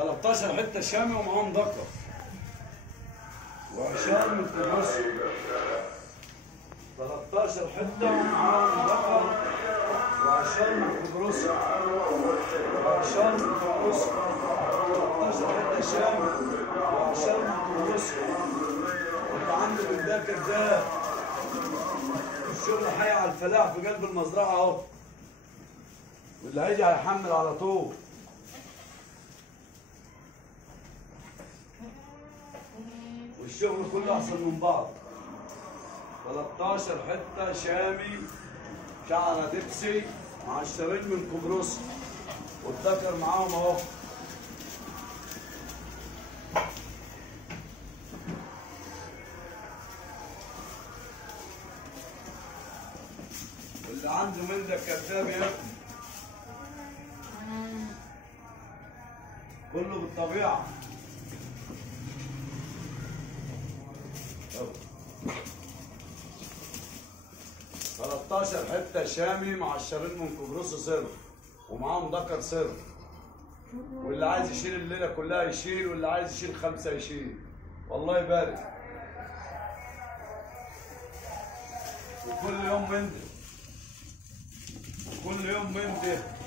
13 حته شامي ومعاهم دكر وعشان من النص. 13 حته ومعاهم دكر وعشان من القبرص وعشان من القبرص. 13 حته شامي وعشان من القبرص. انت عندك الدكر ده الشغل حي على الفلاح في قلب المزرعه اهو، واللي هيجي هيحمل على طول. والشغل كله احسن من بعض. 13 حته شامي شعره دبسي مع الشريط من قبرص والدكر معاهم اهو. اللي عنده من ده كذاب ياكل. كله بالطبيعه. 13 حته شامي مع الشريط من قبرص صرف ومعاهم دكر صرف. واللي عايز يشيل الليله كلها يشيل، واللي عايز يشيل 5 يشيل. والله يبارك. وكل يوم من ده وكل يوم من ده.